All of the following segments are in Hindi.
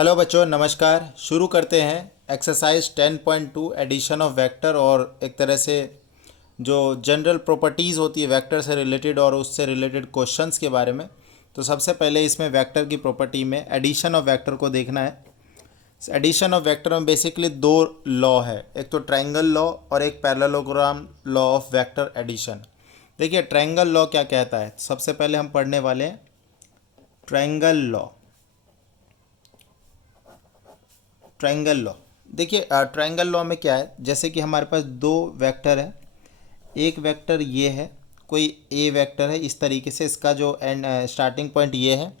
हेलो बच्चों, नमस्कार। शुरू करते हैं एक्सरसाइज 10.2 एडिशन ऑफ वेक्टर और एक तरह से जो जनरल प्रॉपर्टीज़ होती है वेक्टर से रिलेटेड और उससे रिलेटेड क्वेश्चंस के बारे में। तो सबसे पहले इसमें वेक्टर की प्रॉपर्टी में एडिशन ऑफ वेक्टर को देखना है। एडिशन ऑफ वेक्टर में बेसिकली दो लॉ है, एक तो ट्रायंगल लॉ और एक parallelogram law of vector addition. देखिए ट्रायंगल लॉ क्या कहता है, सबसे पहले हम पढ़ने वाले हैं ट्रायंगल लॉ। ट्रायंगल लॉ देखिए ट्रायंगल लॉ में क्या है, जैसे कि हमारे पास दो वेक्टर है। एक वेक्टर ये है, कोई ए वेक्टर है, इस तरीके से इसका जो एंड स्टार्टिंग पॉइंट ये है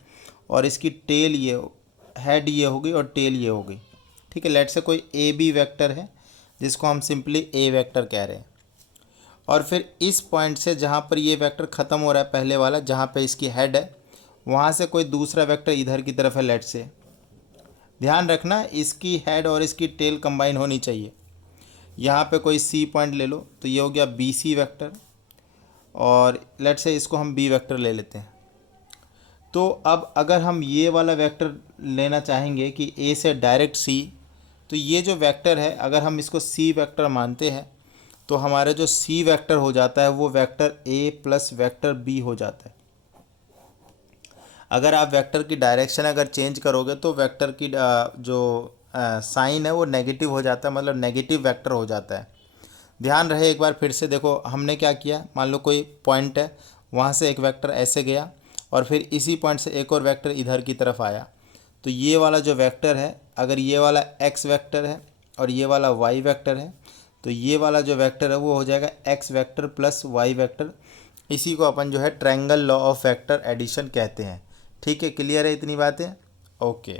और इसकी टेल ये हेड ये होगी और टेल ये होगी। ठीक है, लेट से कोई ए बी वेक्टर है जिसको हम सिंपली ए वेक्टर कह रहे हैं। और फिर इस पॉइंट से जहाँ पर ये वेक्टर ख़त्म हो रहा है, पहले वाला जहाँ पे इसकी हेड है, वहाँ से कोई दूसरा वेक्टर इधर की तरफ है, लेट से। ध्यान रखना इसकी हेड और इसकी टेल कंबाइन होनी चाहिए। यहाँ पे कोई सी पॉइंट ले लो तो ये हो गया बी सी वेक्टर, और लेट से इसको हम बी वेक्टर ले लेते हैं। तो अब अगर हम ये वाला वेक्टर लेना चाहेंगे कि ए से डायरेक्ट सी, तो ये जो वेक्टर है अगर हम इसको सी वेक्टर मानते हैं तो हमारा जो सी वेक्टर हो जाता है वो vector A plus vector B हो जाता है। अगर आप वेक्टर की डायरेक्शन अगर चेंज करोगे तो वेक्टर की जो साइन है वो नेगेटिव हो जाता है, मतलब नेगेटिव वेक्टर हो जाता है। ध्यान रहे, एक बार फिर से देखो हमने क्या किया। मान लो कोई पॉइंट है, वहाँ से एक वेक्टर ऐसे गया और फिर इसी पॉइंट से एक और वेक्टर इधर की तरफ आया। तो ये वाला जो वेक्टर है, अगर ये वाला एक्स वेक्टर है और ये वाला वाई वेक्टर है, तो ये वाला जो वेक्टर है वो हो जाएगा X vector plus Y vector. इसी को अपन जो है triangle law of vector addition कहते हैं। ठीक है, क्लियर है इतनी बातें? ओके।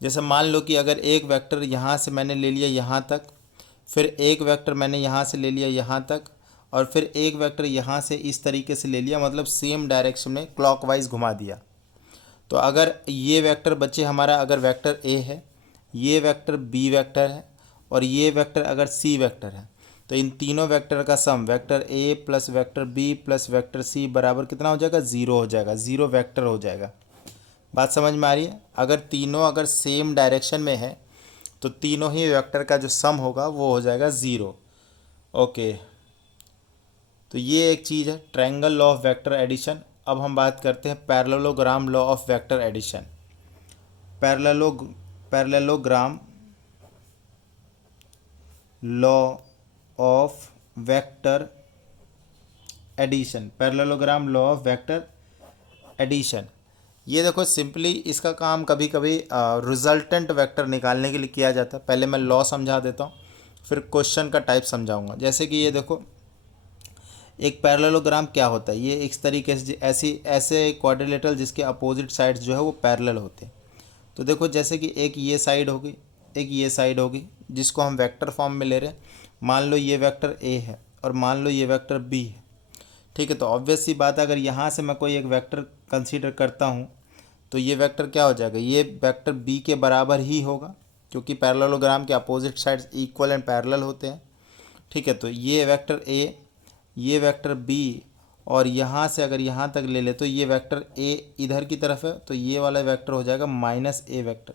जैसे मान लो कि अगर एक वेक्टर यहाँ से मैंने ले लिया यहाँ तक, फिर एक वेक्टर मैंने यहाँ से ले लिया यहाँ तक, और फिर एक वेक्टर यहाँ से इस तरीके से ले लिया, मतलब सेम डायरेक्शन में क्लॉकवाइज घुमा दिया। तो अगर ये वेक्टर बचे हमारा, अगर वेक्टर ए है, ये वेक्टर बी वेक्टर है और ये वेक्टर अगर सी वेक्टर है, तो इन तीनों वेक्टर का sum vector A plus vector B plus vector C बराबर कितना हो जाएगा? ज़ीरो हो जाएगा। ज़ीरो वेक्टर हो जाएगा। बात समझ में आ रही है? अगर तीनों अगर सेम डायरेक्शन में है तो तीनों ही वेक्टर का जो सम होगा वो हो जाएगा ज़ीरो। ओके, तो ये एक चीज़ है triangle law of vector addition. अब हम बात करते हैं parallelogram law of vector addition. Parallelogram law of vector addition. Parallelogram law of vector addition, ये देखो सिंपली इसका काम कभी कभी रिजल्टेंट वेक्टर निकालने के लिए किया जाता है। पहले मैं लॉ समझा देता हूँ, फिर क्वेश्चन का टाइप समझाऊंगा। जैसे कि ये देखो, एक पैरेललोग्राम क्या होता है, ये इस तरीके से ऐसे क्वाड्रिलेटरल जिसके अपोजिट साइड्स जो है वो पैरेलल होते हैं। तो देखो जैसे कि एक ये साइड होगी, एक ये साइड होगी, जिसको हम वेक्टर फॉर्म में ले रहे हैं। मान लो ये वेक्टर ए है और मान लो ये वेक्टर बी है। ठीक है, तो ऑब्वियस सी बात है, अगर यहाँ से मैं कोई एक वेक्टर कंसीडर करता हूँ तो ये वेक्टर क्या हो जाएगा? ये वेक्टर बी के बराबर ही होगा, क्योंकि पैरेललोग्राम के opposite sides equal and parallel होते हैं। ठीक है, तो ये वेक्टर ए, ये वेक्टर बी, और यहाँ से अगर यहाँ तक ले ले तो ये वेक्टर ए इधर की तरफ है, तो ये वाला वेक्टर हो जाएगा माइनस ए वेक्टर।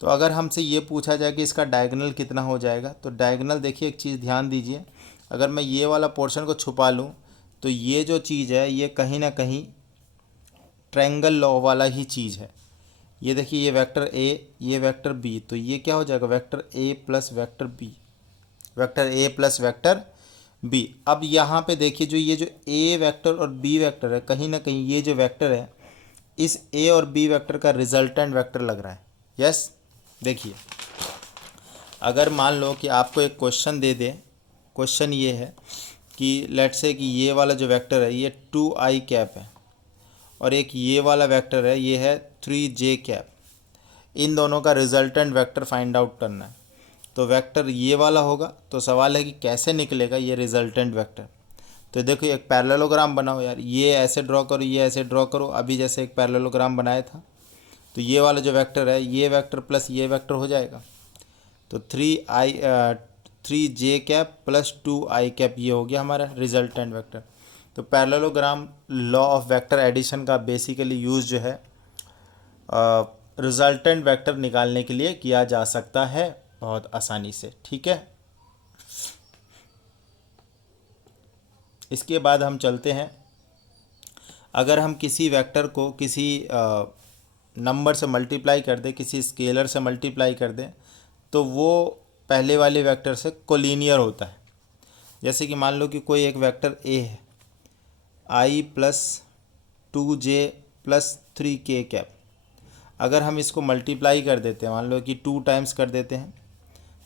तो अगर हमसे ये पूछा जाए कि इसका डायगोनल कितना हो जाएगा, तो डायगोनल देखिए, एक चीज़ ध्यान दीजिए, अगर मैं ये वाला पोर्शन को छुपा लूँ तो ये जो चीज़ है ये कहीं ना कहीं ट्रायंगल लॉ वाला ही चीज़ है। ये देखिए, ये वेक्टर ए, ये वेक्टर बी, तो ये क्या हो जाएगा? Vector A plus vector B, vector A plus vector B. अब यहाँ पे देखिए, जो ये जो ए वेक्टर और बी वेक्टर है, कहीं ना कहीं ये जो वेक्टर है इस ए और बी वेक्टर का रिजल्टेंट वेक्टर लग रहा है। यस, देखिए अगर मान लो कि आपको एक क्वेश्चन दे दे, क्वेश्चन ये है कि लेट्स से कि ये वाला जो वेक्टर है ये 2i कैप है और एक ये वाला वेक्टर है ये है 3j कैप। इन दोनों का रिजल्टेंट वेक्टर फाइंड आउट करना है। तो वेक्टर ये वाला होगा, तो सवाल है कि कैसे निकलेगा ये रिजल्टेंट वेक्टर। तो देखो एक पैरेललोग्राम बनाओ यार, ये ऐसे ड्रॉ करो, ये ऐसे ड्रॉ करो। अभी जैसे एक पैरेललोग्राम बनाया था, तो ये वाला जो वेक्टर है ये वेक्टर प्लस ये वेक्टर हो जाएगा, तो 3j cap plus 2i cap, ये हो गया हमारा रिजल्टेंट वेक्टर। तो parallelogram law of vector addition का बेसिकली यूज़ जो है रिजल्टेंट वेक्टर निकालने के लिए किया जा सकता है बहुत आसानी से। ठीक है, इसके बाद हम चलते हैं, अगर हम किसी वेक्टर को किसी नंबर से मल्टीप्लाई कर दें, किसी स्केलर से मल्टीप्लाई कर दें, तो वो पहले वाले वेक्टर से कोलिनियर होता है। जैसे कि मान लो कि कोई एक वेक्टर ए है, आई plus 2j plus 3k cap. अगर हम इसको मल्टीप्लाई कर देते हैं, मान लो कि 2 टाइम्स कर देते हैं,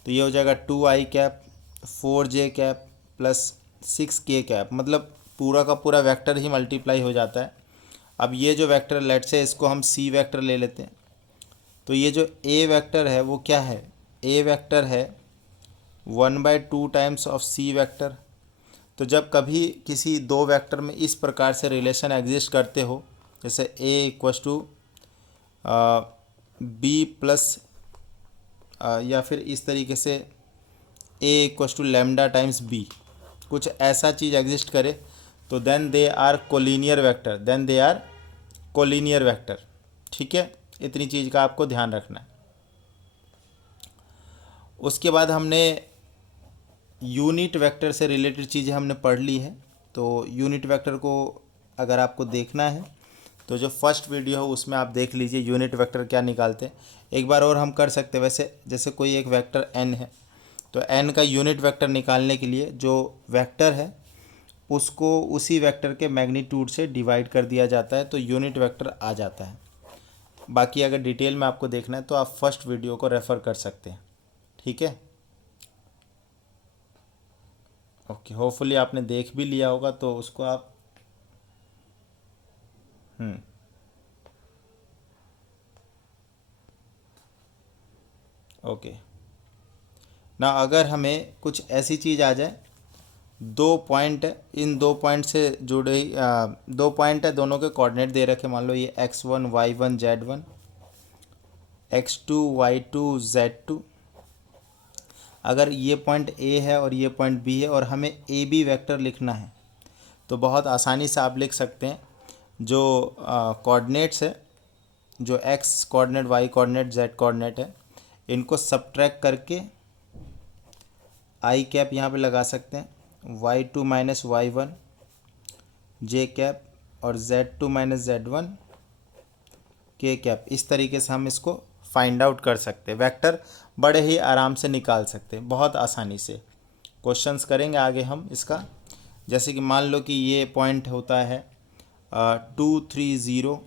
तो ये हो जाएगा 2i cap 4j cap plus 6k cap, मतलब पूरा का पूरा वेक्टर ही मल्टीप्लाई हो जाता है। अब ये जो वेक्टर, लेट से इसको हम सी वेक्टर ले लेते हैं, तो ये जो ए वेक्टर है वो क्या है, ए वेक्टर है 1/2 टाइम्स ऑफ सी वेक्टर। तो जब कभी किसी दो वेक्टर में इस प्रकार से रिलेशन एग्जिस्ट करते हो, जैसे A equals to B plus, या फिर इस तरीके से A equals to lambda times B, कुछ ऐसा चीज़ एग्जिस्ट करे, तो then they are collinear vector, then they are collinear vector. ठीक है, इतनी चीज़ का आपको ध्यान रखना है। उसके बाद हमने यूनिट वेक्टर से रिलेटेड चीज़ें हमने पढ़ ली है। तो यूनिट वेक्टर को अगर आपको देखना है तो जो फर्स्ट वीडियो है उसमें आप देख लीजिए यूनिट वेक्टर क्या निकालते हैं। एक बार और हम कर सकते हैं, वैसे जैसे कोई एक वेक्टर n है, तो n का यूनिट वेक्टर निकालने के लिए जो वेक्टर है उसको उसी वेक्टर के मैग्नीट्यूड से डिवाइड कर दिया जाता है, तो यूनिट वेक्टर आ जाता है। बाकी अगर डिटेल में आपको देखना है तो आप फर्स्ट वीडियो को रेफ़र कर सकते हैं। ठीक है, ओके, होपफुली आपने देख भी लिया होगा, तो उसको आप ओके ना, अगर हमें कुछ ऐसी चीज़ आ जाए, दो पॉइंट है, इन दो पॉइंट से जुड़े दो पॉइंट है, दोनों के कोऑर्डिनेट दे रखे, मान लो ये x1 y1 z1, x2 y2 z2। अगर ये पॉइंट A है और ये पॉइंट B है और हमें ए बी वेक्टर लिखना है, तो बहुत आसानी से आप लिख सकते हैं। जो कोऑर्डिनेट्स है, जो x coordinate, y coordinate, z coordinate है, इनको सब्ट्रैक्ट करके i कैप यहाँ पे लगा सकते हैं, y2 minus y1 j cap और z2 minus z1 k cap. इस तरीके से हम इसको फाइंड आउट कर सकते हैं, वेक्टर बड़े ही आराम से निकाल सकते हैं बहुत आसानी से। क्वेश्चंस करेंगे आगे हम इसका, जैसे कि मान लो कि ये पॉइंट होता है 2 3 0,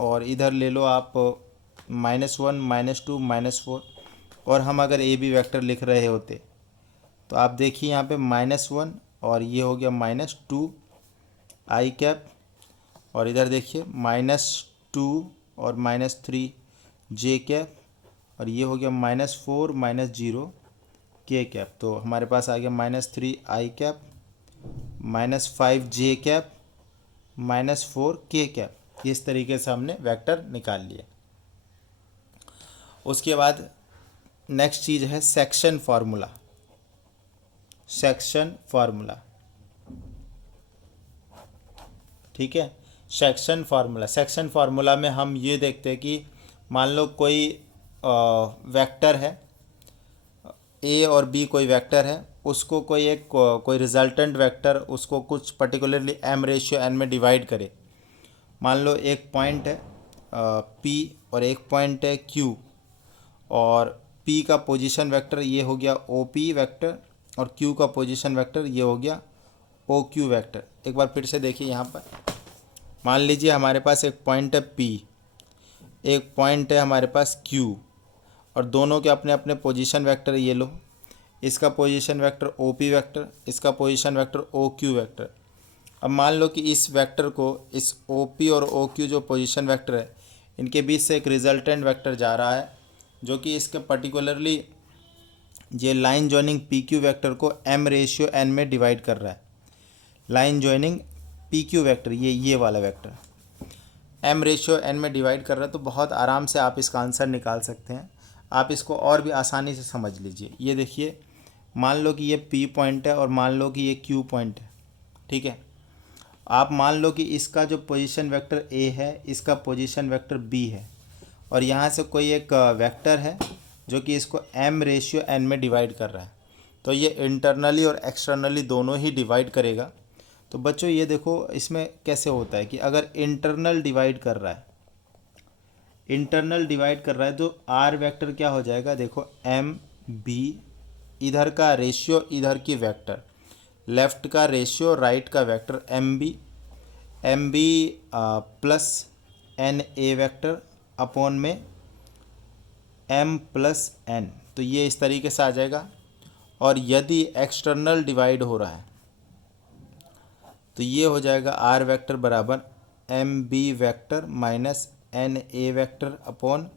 और इधर ले लो आप -1 -2 -4, और हम अगर ए बी वेक्टर लिख रहे होते तो आप देखिए यहाँ पे -1 और ये हो गया -2 i कैप, और इधर देखिए -2 और -3 j कैप, और ये हो गया -4 -0 k कैप। तो हमारे पास आ गया -3 i cap, -5 j cap, -4 k cap. इस तरीके से हमने वेक्टर निकाल लिया। उसके बाद नेक्स्ट चीज़ है सेक्शन फार्मूला। सेक्शन फार्मूला, ठीक है, सेक्शन फार्मूला। सेक्शन फार्मूला में हम ये देखते हैं कि मान लो कोई वेक्टर है ए और बी, कोई वेक्टर है, उसको कोई रिजल्टेंट वेक्टर उसको कुछ पर्टिकुलरली m/n में डिवाइड करे। मान लो एक पॉइंट है P और एक पॉइंट है Q, और P का पोजीशन वेक्टर ये हो गया OP वेक्टर, और Q का पोजीशन वेक्टर ये हो गया OQ वेक्टर। एक बार फिर से देखिए यहाँ पर, मान लीजिए हमारे पास एक पॉइंट है P, एक पॉइंट है हमारे पास Q, और दोनों के अपने अपने पोजीशन वेक्टर ये लो। इसका पोजीशन वेक्टर OP वेक्टर, इसका पोजीशन वेक्टर OQ वेक्टर। अब मान लो कि इस वेक्टर को, इस OP और OQ जो पोजीशन वेक्टर है, इनके बीच से एक रिजल्टेंट वेक्टर जा रहा है, जो कि इसके पर्टिकुलरली ये लाइन जॉइनिंग PQ वेक्टर को m/n में डिवाइड कर रहा है। लाइन जॉइनिंग PQ वेक्टर, ये वाला वेक्टर m/n में डिवाइड कर रहा है। तो बहुत आराम से आप इसका आंसर निकाल सकते हैं। आप इसको और भी आसानी से समझ लीजिए। ये देखिए, मान लो कि ये P पॉइंट है और मान लो कि ये Q पॉइंट है, ठीक है। आप मान लो कि इसका जो पोजीशन वेक्टर A है, इसका पोजीशन वेक्टर B है, और यहाँ से कोई एक वेक्टर है जो कि इसको m रेशियो n में डिवाइड कर रहा है, तो ये इंटरनली और एक्सटर्नली दोनों ही डिवाइड करेगा। तो बच्चों ये देखो इसमें कैसे होता है कि अगर इंटरनल डिवाइड कर रहा है, इंटरनल डिवाइड कर रहा है तो r वेक्टर क्या हो जाएगा, देखो m b, इधर का रेशियो इधर की वेक्टर, लेफ्ट का रेशियो राइट का vector M B plus N A vector upon में m प्लस n, तो ये इस तरीके से आ जाएगा। और यदि एक्सटर्नल डिवाइड हो रहा है तो ये हो जाएगा r वेक्टर बराबर M B vector minus N A vector upon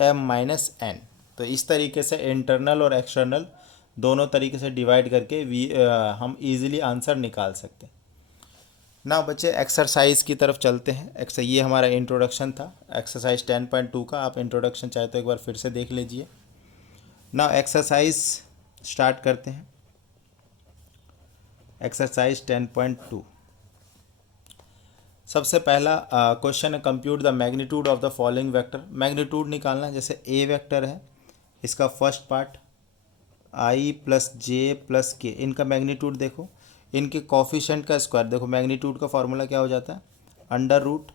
m minus n। तो इस तरीके से इंटरनल और एक्सटर्नल दोनों तरीके से डिवाइड करके हम इजीली आंसर निकाल सकते हैं। ना बच्चे एक्सरसाइज की तरफ चलते हैं। ये हमारा इंट्रोडक्शन था एक्सरसाइज 10.2 का, आप इंट्रोडक्शन चाहे तो एक बार फिर से देख लीजिए। ना एक्सरसाइज स्टार्ट करते हैं। एक्सरसाइज 10.2 सबसे पहला क्वेश्चन है, compute the magnitude of the following vector. Magnitude निकालना है, जैसे ए वेक्टर है, इसका फर्स्ट पार्ट आई प्लस जे प्लस के, इनका मैग्नीट्यूड देखो, इनके कॉफिशेंट का स्क्वायर देखो। मैग्नीट्यूड का फॉर्मूला क्या हो जाता है, under root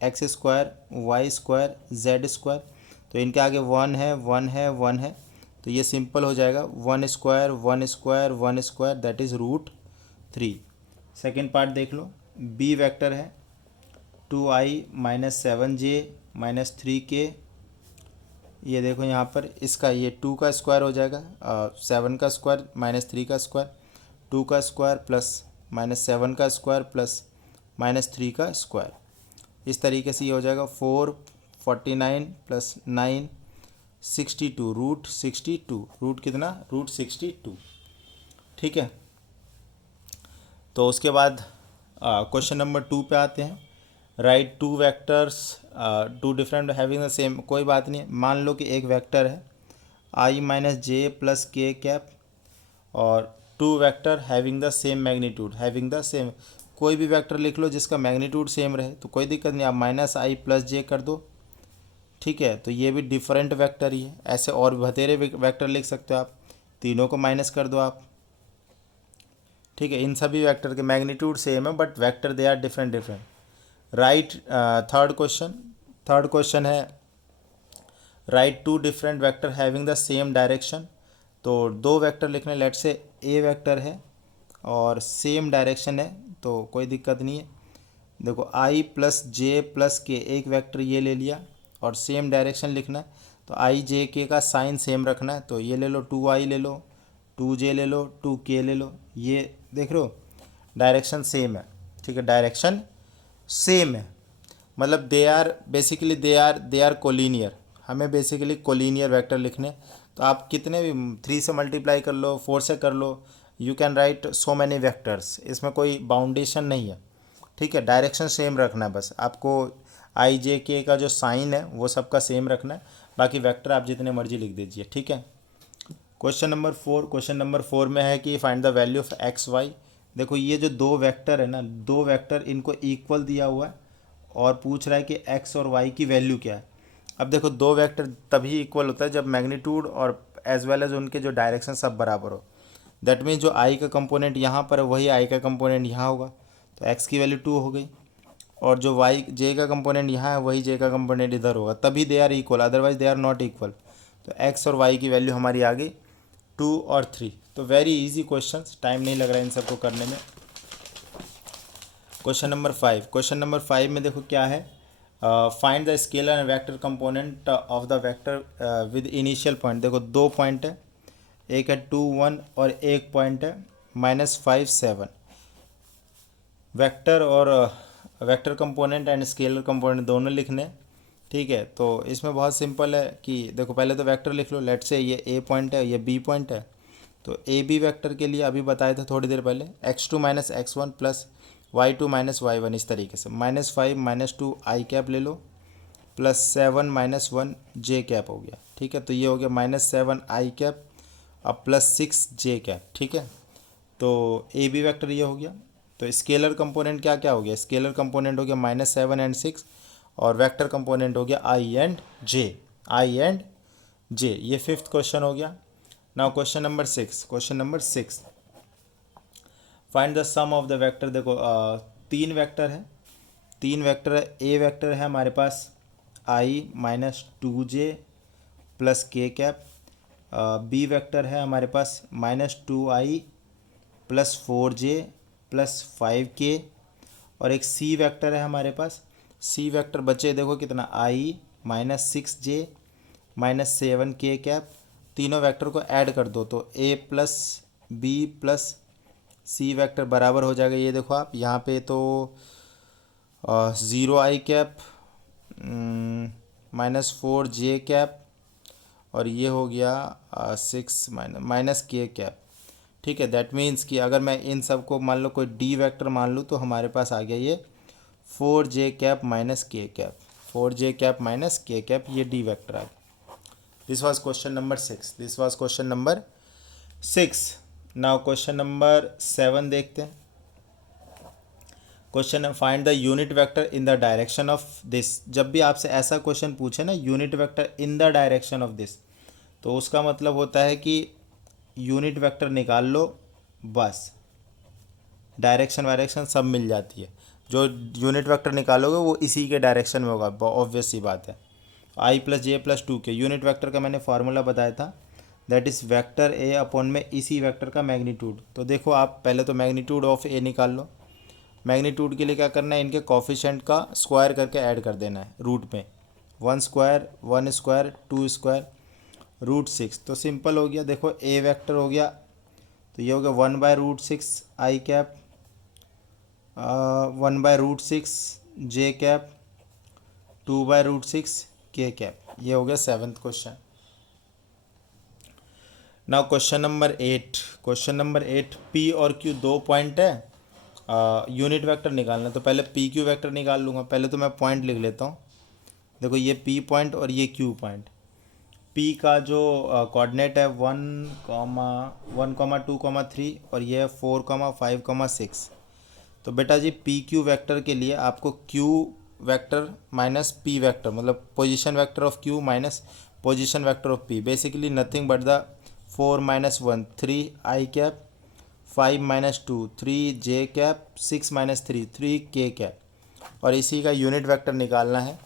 X square Y square Z square. तो इनके आगे वन है वन है वन है, तो ये सिंपल हो जाएगा, one square one square one square that is root 3। Second part देख लो, बी वेक्टर है 2i minus 7j minus 3k, ये देखो यहाँ पर इसका ये 2 का स्क्वायर हो जाएगा, 7 का स्क्वायर माइनस 3 का स्क्वायर, 2 का स्क्वायर प्लस माइनस 7 का स्क्वायर प्लस माइनस 3 का स्क्वायर। इस तरीके से ये हो जाएगा 449 प्लस 9 62 रूट 62, रूट कितना, रूट 62। ठीक है, तो उसके बाद क्वेश्चन नंबर 2 पे आते हैं। Write two vectors two different having the same, कोई बात नहीं, मान लो कि एक वेक्टर है I minus J plus K cap और two vector having the same magnitude, having the same, कोई भी वेक्टर लिख लो जिसका मैग्नीट्यूड सेम रहे तो कोई दिक्कत नहीं, आप माइनस आई प्लस जे कर दो। ठीक है, तो ये भी डिफरेंट वेक्टर ही है। ऐसे और बतेरे वेक्टर लिख सकते हो आप, तीनों को माइनस कर दो आप। ठीक है, इन सभी वेक्टर के मैग्नीट्यूड सेम है but vector they are different different. Right third question है, right two different vector having the same direction. तो दो वेक्टर लिखने, लेट से ए वेक्टर है और सेम डायरेक्शन है तो कोई दिक्कत नहीं है। देखो आई प्लस जे प्लस के, एक वेक्टर ये ले लिया और सेम डायरेक्शन लिखना है तो आई जे के का साइन सेम रखना है, तो ये ले लो 2i ले लो, 2j ले लो, 2k ले लो, ये देख रहे हो डायरेक्शन सेम है। ठीक है, डायरेक्शन सेम है, मतलब they are basically they are collinear. हमें बेसिकली कोलिनियर वेक्टर लिखने, तो आप कितने भी 3 से मल्टीप्लाई कर लो, 4 से कर लो, you can write so many vectors, इसमें कोई बाउंडेशन नहीं है। ठीक है, डायरेक्शन सेम रखना है, बस आपको आई जे के का जो साइन है वो सबका सेम रखना है, बाकी वेक्टर आप जितने मर्जी लिख दीजिए। ठीक है, क्वेश्चन नंबर 4 में है कि find the value of X Y. देखो ये जो दो वेक्टर है ना, दो वेक्टर इनको इक्वल दिया हुआ है और पूछ रहा है कि एक्स और वाई की वैल्यू क्या है। अब देखो दो वेक्टर तभी इक्वल होता है जब मैग्नीट्यूड और एज वेल एज उनके जो डायरेक्शन सब बराबर हो। दैट मीन्स जो आई का कंपोनेंट यहाँ पर है वही आई का कंपोनेंट यहाँ होगा, तो एक्स की वैल्यू 2 हो गई, और जो वाई जे का कंपोनेंट यहाँ है वही जे का कंपोनेंट इधर होगा, तभी they are equal, otherwise they are not equal. तो एक्स और वाई की वैल्यू हमारी आ गई 2 और 3। तो वेरी इजी क्वेश्चन, टाइम नहीं लग रहा है इन सबको करने में। क्वेश्चन नंबर 5 में देखो क्या है, find the scalar and vector component of the vector with initial point. देखो दो पॉइंट है, एक है 2 1 और एक पॉइंट है -5 7। वेक्टर और vector component and scalar component दोनों लिखने। ठीक है, तो इसमें बहुत सिंपल है कि देखो पहले तो वेक्टर लिख लो, लेट से ये ए पॉइंट है ये बी पॉइंट है, तो ए बी वेक्टर के लिए अभी बताए थे थोड़ी देर पहले, x2 minus x1 plus y2 minus y1, इस तरीके से -5 -2 आई कैप ले लो प्लस 7 -1 जे कैप हो गया। ठीक है, तो ये हो गया -7 आई कैप अब प्लस 6 जे कैप। ठीक है, तो ए बी वेक्टर ये हो गया। तो स्केलर कंपोनेंट क्या क्या हो गया, स्केलर कंपोनेंट हो गया -7 एंड 6, और वेक्टर कंपोनेंट हो गया आई एंड जे, आई एंड जे। ये फिफ्थ क्वेश्चन हो गया। Now question number 6, question number 6, find the sum of the vector. देखो तीन वेक्टर है, तीन वेक्टर है। ए वेक्टर है हमारे पास आई minus 2j plus K cap. B vector है हमारे पास -2i plus 4j plus 5k। और एक सी वेक्टर है हमारे पास, सी वेक्टर बचे देखो कितना, i -6j -7k कैप। तीनों वेक्टर को ऐड कर दो तो a plus B plus C vector बराबर हो जाएगा। ये देखो आप यहाँ पे तो 0i कैप -4j कैप और ये हो गया 6 माइनस के कैप। ठीक है, दैट मीन्स कि अगर मैं इन सब को मान लो कोई डी वेक्टर मान लूँ तो हमारे पास आ गया ये 4j कैप माइनस के कैप, 4j कैप माइनस के कैप, ये डी वेक्टर आ गया। This was question number 6, this was question number 6। Now question number 7 देखते हैं। Question, find the unit vector in the direction of this. जब भी आपसे ऐसा क्वेश्चन पूछे ना, unit vector in the direction of this, तो उसका मतलब होता है कि यूनिट वेक्टर निकाल लो, बस डायरेक्शन वायरेक्शन सब मिल जाती है। जो यूनिट वेक्टर निकालोगे वो इसी के डायरेक्शन में होगा, ऑब्वियस सी बात है। आई प्लस जे प्लस 2k यूनिट वेक्टर का मैंने फार्मूला बताया था, that is vector A upon में इसी वेक्टर का मैग्नीट्यूड। तो देखो आप पहले तो मैग्नीट्यूड ऑफ ए निकाल लो। मैग्नीट्यूड के लिए क्या करना है, इनके कॉफिशेंट का स्क्वायर करके ऐड कर देना है रूट में, 1 स्क्वायर 1 स्क्वायर 2 स्क्वायर √6। तो सिंपल हो गया। देखो ए वेक्टर हो गया तो ये हो गया 1/√6 आई कैप, 1/√6 जे कैप, 2/√6 के कैप। ये हो गया 7th question. Now question number 8, question number 8, P और क्यू दो पॉइंट है, यूनिट वेक्टर निकालना है। तो पहले पी क्यू वेक्टर निकाल लूँगा। पहले तो मैं पॉइंट लिख लेता हूँ। देखो ये पी पॉइंट और ये क्यू पॉइंट। पी का जो कोऑर्डिनेट है 1,1,2,3 और ये है 4,5,6। तो बेटा जी पी क्यू वेक्टर के लिए आपको Q vector minus P vector, मतलब position vector of Q minus position vector of P, basically nothing but the 4 - 1 3 I cap, 5 - 2 3 J cap, 6 - 3 3 के कैप। और इसी का यूनिट वेक्टर निकालना है।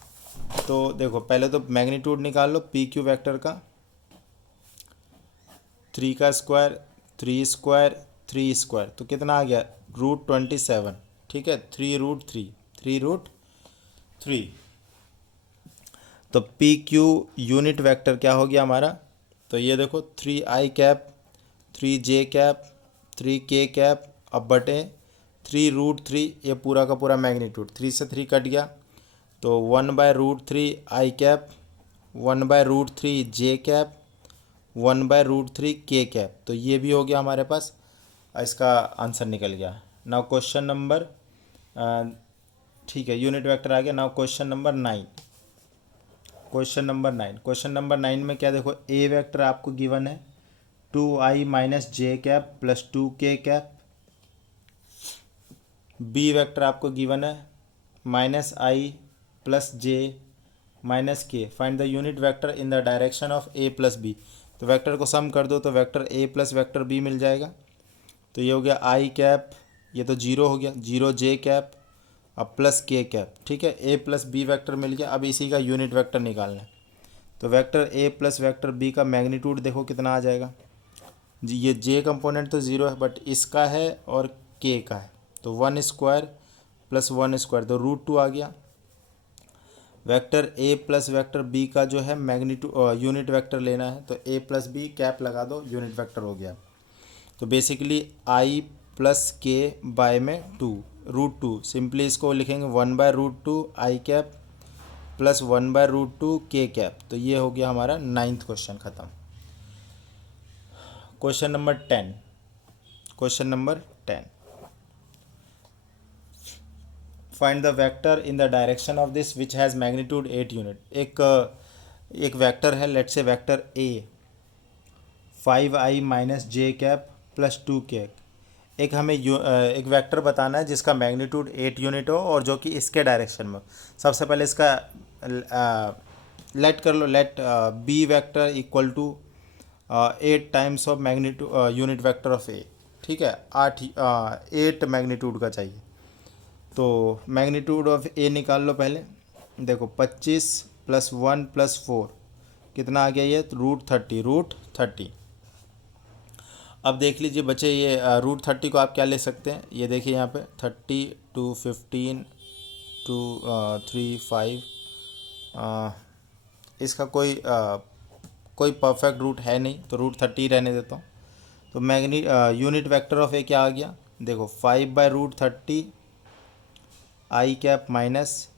तो देखो पहले तो मैग्नीट्यूड निकाल लो पी क्यू वेक्टर का, 3 का स्क्वायर 3 स्क्वायर 3 स्क्वायर, तो कितना आ गया √27। ठीक है, 3√3 3√3। तो पी क्यू यूनिट वेक्टर क्या हो गया हमारा, तो ये देखो 3i cap 3j cap 3k cap अब बटे 3√3, ये पूरा का पूरा मैग्नीट्यूड, 3 से 3 कट गया तो 1/√3 आई कैप, 1/√3 जे कैप, 1/√3 के कैप। तो ये भी हो गया हमारे पास, इसका आंसर निकल गया। नाउ क्वेश्चन नंबर, ठीक है यूनिट वेक्टर आ गया। Now question number 9, question number 9, question number 9 में क्या, देखो ए वेक्टर आपको गिवन है 2i minus J cap plus 2k cap. B vector आपको गिवन है -i plus J minus K. Find the unit vector in the direction of A plus B. तो वेक्टर को सम कर दो तो vector A plus vector B मिल जाएगा। तो ये हो गया आई कैप, ये तो 0 हो गया, 0 जे कैप अब प्लस के कैप। ठीक है, ए प्लस बी वेक्टर मिल गया। अब इसी का यूनिट वेक्टर निकालना है। तो vector A plus vector B का मैग्नीट्यूड देखो कितना आ जाएगा जी। ये जे कंपोनेंट तो 0 है बट इसका है और के का है, तो 1 स्क्वायर प्लस 1 स्क्वायर तो √2 आ गया। Vector A plus vector B का जो है मैग्नीट्यूड यूनिट वेक्टर लेना है, तो ए प्लस बी कैप लगा दो, यूनिट वेक्टर हो गया। तो बेसिकली आई प्लस के बाय में 2 √2, सिंपली इसको लिखेंगे 1/√2 आई कैप प्लस 1/√2 के कैप। तो ये हो गया हमारा 9th क्वेश्चन ख़त्म। Question number 10, question number 10, find the vector in the direction of this which has magnitude 8 unit. एक वेक्टर है, let's say vector A 5i minus J cap plus 2k। एक हमें एक वेक्टर बताना है जिसका मैग्नीट्यूड 8 यूनिट हो और जो कि इसके डायरेक्शन में हो। सबसे पहले इसका लेट कर लो, let B vector equal to 8 times of magnitude unit vector of A. ठीक है, 8 मैग्नीट्यूड का चाहिए। तो मैग्नीट्यूड ऑफ ए निकाल लो पहले। देखो 25 + 1 + 4 कितना आ गया ये, √30। अब देख लीजिए बच्चे, ये √30 को आप क्या ले सकते हैं, ये देखिए यहाँ पे 30 2 15 2 3 5, इसका कोई परफेक्ट रूट है नहीं, तो √30 रहने देता हूँ। तो यूनिट वेक्टर ऑफ ए क्या आ गया, देखो 5/√30 आई कैप माइनस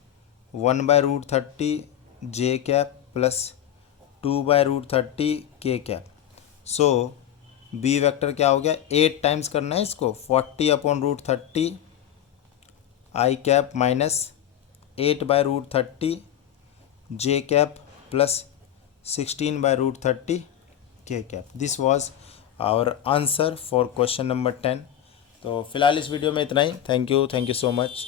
1/√30 जे कैप प्लस 2/√30 के कैप। सो बी वेक्टर क्या हो गया, 8 टाइम्स करना है इसको, 40/√30 I cap minus 8/√30 J cap plus 16/√30 K cap. This was our answer for question number 10। तो फिलहाल इस वीडियो में इतना ही। Thank you so much.